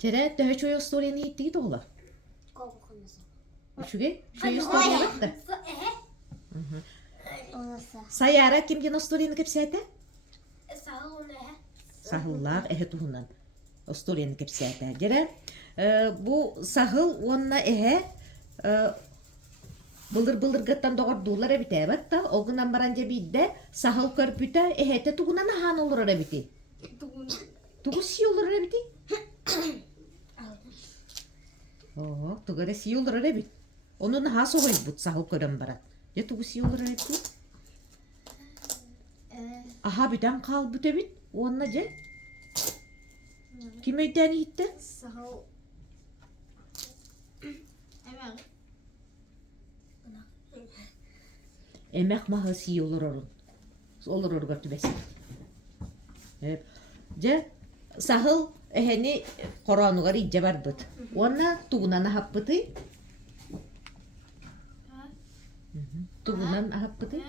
Tere daha çoğu story'ni gitti oğla. Şuge, çoğu story'ni baktı. Sayara kim gene story'ni kepsete? Sahıllar ehe tuhundan. O story'ni kepsete. Tere bu sahıl onna ehe bılır gıttan doğurdular ebite batta. O günden baranca bidde sahıl körpüte ehete tuhunan han olur ebiti. Tugu si olur ebiti. Oh, tugu da si olur ebit. Onun ha soğuk but sahıl körün barat. Ya tugu si olur ebiti. Aha biten kal büte bit. Onna ce. Kime iten hitte? Sahıl. Emek. Emek mahı si olur orun. Olur or götü besin. Evet. Ce sahıl eheni koronugar icce bar bit. Onna tugunana happıtı. Tugunan happıtı.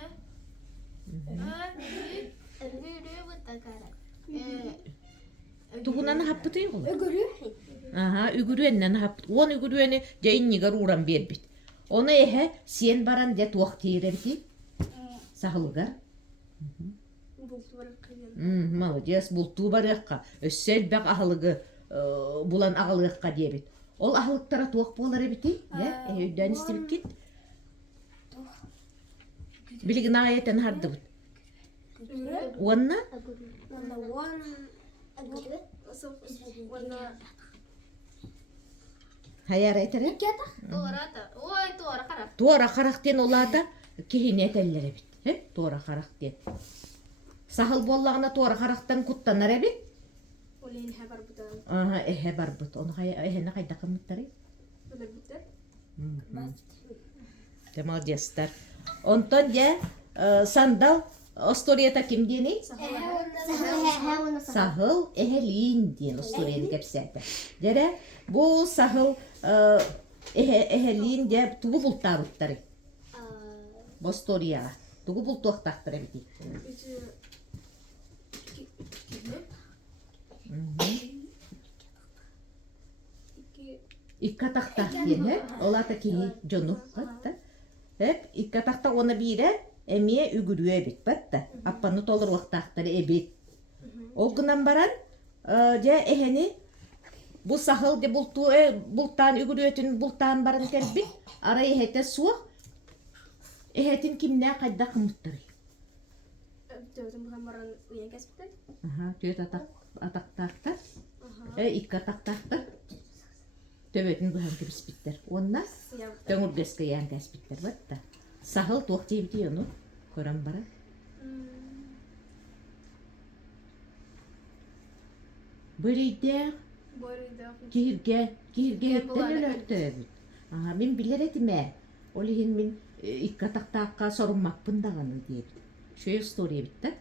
Tugunana happıtı yok. Aha, ügürüyenden happıtı. On ügürüyeni ce innigar uğran bir bit. Ona ehe siyen baran ce tuğak tiyire biti. Sahılgar. Молодец, булту барыакка. Өссел бак ахылыгы булан агалыакка дебит. Ол ахылыктара туак болар эбити, я? Өйдөн истебит кит. Билигин аятен хардыбыт. Уанна? Хаяр айтере? Туара характен олада кихине теллер эбит. Туара характен. Sahıl bollağına tuğra karaqtan kuttanlar ebi? Olin hebar budan. Aha, ehe barbut. Onu ehene kayda kımıtları? Öyle budan. Tamam jestar. Ondan ya sandal ostoriyata kim diyeni? Sahıl eheliğin diyen ostoriyata kepsete. Dere bu sahıl eheliğin diye tuğu bultabıtları. Bu ostoriya. Tuğu bultuaqtaqtır ebi. İkka tahtaq diyen hep. Ola da ki jonu batta. Hep ikka tahtaq ona bire emiye ügürüye bit batta. Appanı tolur vaqtaqtары ebit. O günden baran ja eheni bu sahıl de bultan ügürüyetin bultan baran kerbit. Ara ehete suaq. Ehetin kimne qayda qımıttırı. Tövdüm bukan uyan kesbitten. Aha, tüyet ataktaktar. İkka ataktaktar. Töbetin buhan kebis bitter. Onna töngür geske yan kes bitter batta. Sahıl tuaq jebiti onu. Koran bara. Böreyde. Kirge hetten töbüt. Aha, min biler etime. Olihin min ikka ataktakka sorunmakpın dağını diyebit. Şöyle story bitti.